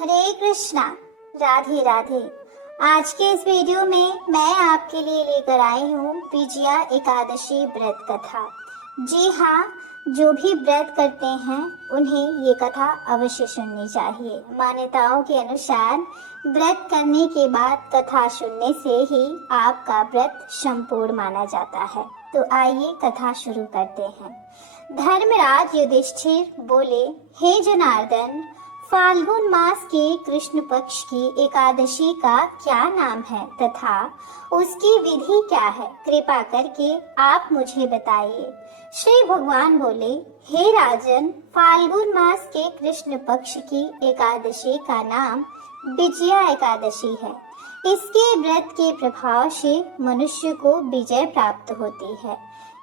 हरे कृष्णा, राधे राधे। आज के इस वीडियो में मैं आपके लिए लेकर आई हूँ विजया एकादशी व्रत कथा। जी हाँ, जो भी व्रत करते हैं उन्हें ये कथा अवश्य सुननी चाहिए। मान्यताओं के अनुसार व्रत करने के बाद कथा सुनने से ही आपका व्रत संपूर्ण माना जाता है। तो आइए कथा शुरू करते हैं। धर्मराज युधिष्ठिर बोले, हे जनार्दन, फाल्गुन मास के कृष्ण पक्ष की एकादशी का क्या नाम है तथा उसकी विधि क्या है? कृपा करके आप मुझे बताइए। श्री भगवान बोले, हे राजन, फाल्गुन मास के कृष्ण पक्ष की एकादशी का नाम विजया एकादशी है। इसके व्रत के प्रभाव से मनुष्य को विजय प्राप्त होती है।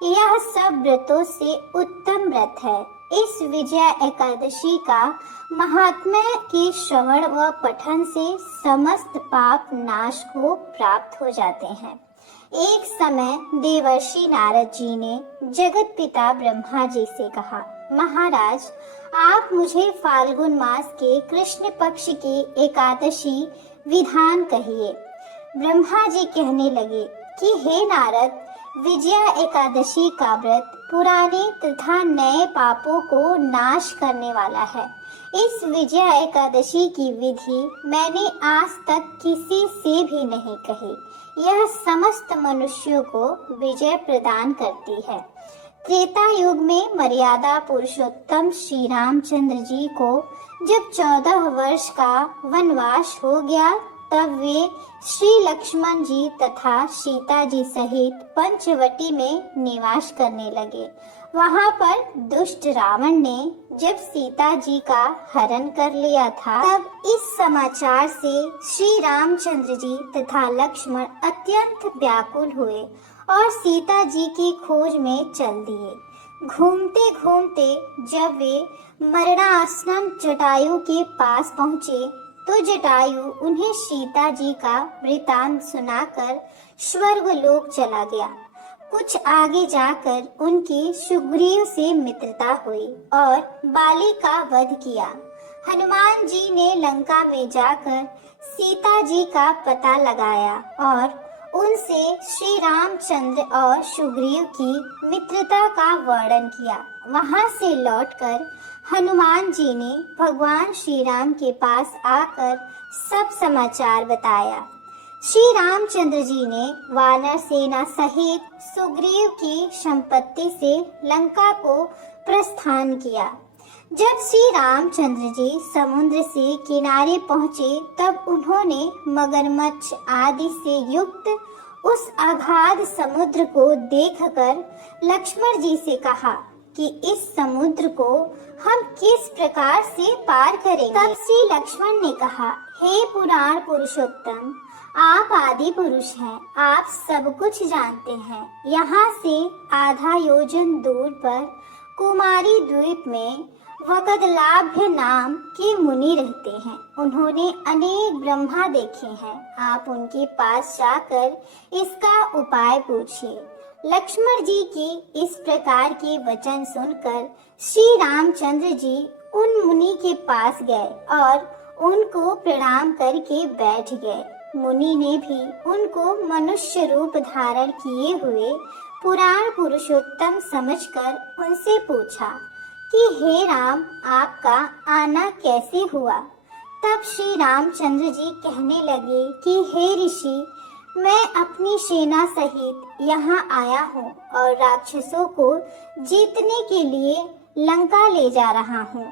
यह सब व्रतों से उत्तम व्रत है। इस विजया एकादशी का महात्म्य के श्रवण व पठन से समस्त पाप नाश को प्राप्त हो जाते हैं। एक समय देवर्षि नारद जी ने जगत पिता ब्रह्मा जी से कहा, महाराज, आप मुझे फाल्गुन मास के कृष्ण पक्ष की एकादशी विधान कहिए। ब्रह्मा जी कहने लगे कि हे नारद, विजया एकादशी का व्रत पुराने तथा नए पापों को नाश करने वाला है। इस विजया एकादशी की विधि मैंने आज तक किसी से भी नहीं कही। यह समस्त मनुष्यों को विजय प्रदान करती है। त्रेता युग में मर्यादा पुरुषोत्तम श्री रामचंद्र जी को जब 14 वर्ष का वनवास हो गया, तब वे श्री लक्ष्मण जी तथा सीता जी सहित पंचवटी में निवास करने लगे। वहां पर दुष्ट रावण ने जब सीता जी का हरण कर लिया था, तब इस समाचार से श्री रामचंद्र जी तथा लक्ष्मण अत्यंत व्याकुल हुए और सीता जी की खोज में चल दिए। घूमते घूमते जब वे मरणासन जटायु के पास पहुँचे, तो जटायु उन्हें सीता जी का वृतांत सुनाकर स्वर्गलोक चला गया। कुछ आगे जाकर उनकी सुग्रीव से मित्रता हुई और बाली का वध किया। हनुमान जी ने लंका में जाकर सीता जी का पता लगाया और उनसे श्री रामचंद्र और सुग्रीव की मित्रता का वर्णन किया। वहां से लौटकर हनुमान जी ने भगवान श्री राम के पास आकर सब समाचार बताया। श्री रामचंद्र जी ने वानर सेना सहित सुग्रीव की संपत्ति से लंका को प्रस्थान किया। जब श्री रामचंद्र जी समुद्र से किनारे पहुँचे, तब उन्होंने मगरमच्छ आदि से युक्त उस अगाध समुद्र को देखकर लक्ष्मण जी से कहा कि इस समुद्र को हम किस प्रकार से पार करेंगे? तब श्री लक्ष्मण ने कहा, हे पुराण पुरुषोत्तम, आप आदि पुरुष हैं, आप सब कुछ जानते हैं। यहाँ से आधा योजन दूर पर कुमारी द्वीप में वकदलाभ्य नाम के मुनि रहते हैं। उन्होंने अनेक ब्रह्मा देखे हैं। आप उनके पास जाकर इसका उपाय पूछिए। लक्ष्मण जी की इस प्रकार के वचन सुनकर श्री रामचंद्र जी उन मुनि के पास गए और उनको प्रणाम करके बैठ गए। मुनि ने भी उनको मनुष्य रूप धारण किए हुए पुराण पुरुषोत्तम समझकर उनसे पूछा कि हे राम, आपका आना कैसे हुआ? तब श्री रामचंद्र जी कहने लगे कि हे ऋषि, मैं अपनी सेना सहित यहाँ आया हूँ और राक्षसों को जीतने के लिए लंका ले जा रहा हूँ।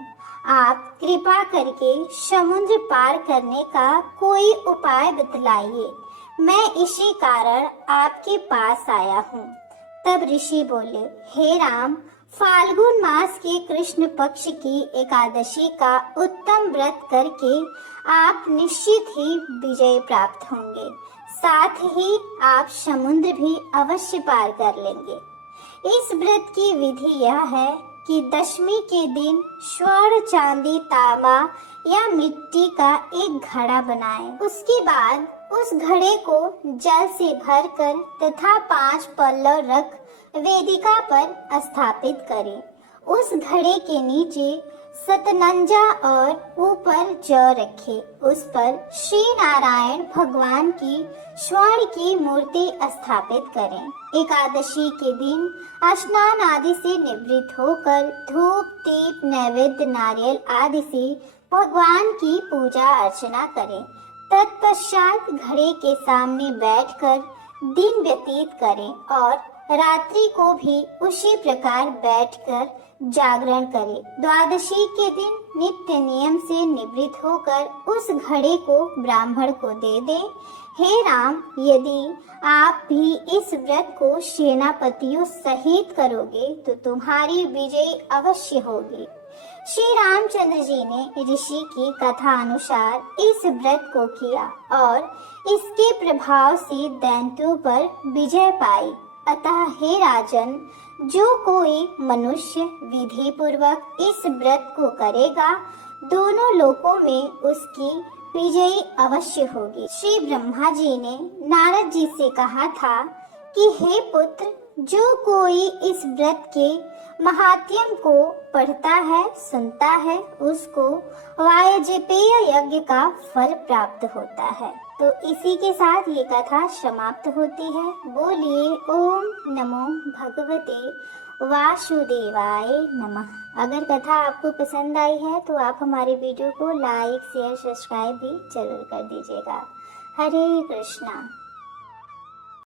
आप कृपा करके समुद्र पार करने का कोई उपाय बतलाइए। मैं इसी कारण आपके पास आया हूँ। तब ऋषि बोले, हे राम, फाल्गुन मास के कृष्ण पक्ष की एकादशी का उत्तम व्रत करके आप निश्चित ही विजय प्राप्त होंगे। साथ ही आप समुद्र भी अवश्य पार कर लेंगे। इस व्रत की विधि यह है कि दशमी के दिन स्वर्ण, चांदी, तांबा या मिट्टी का एक घड़ा बनाएं। उसके बाद उस घड़े को जल से भरकर तथा 5 पल्लव रख वेदिका पर स्थापित करें। उस घड़े के नीचे सतनंजा और ऊपर जौ रखे, उस पर श्री नारायण भगवान की स्वर्ण की मूर्ति स्थापित करें। एकादशी के दिन स्नान आदि से निवृत्त होकर धूप दीप नैवेद्य नारियल आदि से भगवान की पूजा अर्चना करें। तत्पश्चात घड़े के सामने बैठकर दिन व्यतीत करें और रात्रि को भी उसी प्रकार बैठकर जागरण करें। द्वादशी के दिन नित्य नियम से निवृत्त होकर उस घड़े को ब्राह्मण को दे दें। हे राम, यदि आप भी इस व्रत को सेनापतियों सहित करोगे तो तुम्हारी विजय अवश्य होगी। श्री रामचंद्र जी ने ऋषि की कथा अनुसार इस व्रत को किया और इसके प्रभाव से दैत्यों पर विजय पाई। अतः हे राजन, जो कोई मनुष्य विधि पूर्वक इस व्रत को करेगा, दोनों लोकों में उसकी विजयी अवश्य होगी। श्री ब्रह्मा जी ने नारद जी से कहा था कि हे पुत्र, जो कोई इस व्रत के महात्म्य को पढ़ता है, सुनता है, उसको वायजपेय यज्ञ का फल प्राप्त होता है। तो इसी के साथ ये कथा समाप्त होती है। बोलिए ओम नमो भगवते वासुदेवाय नमः। अगर कथा आपको पसंद आई है तो आप हमारे वीडियो को लाइक शेयर सब्सक्राइब भी जरूर कर दीजिएगा। हरे कृष्णा।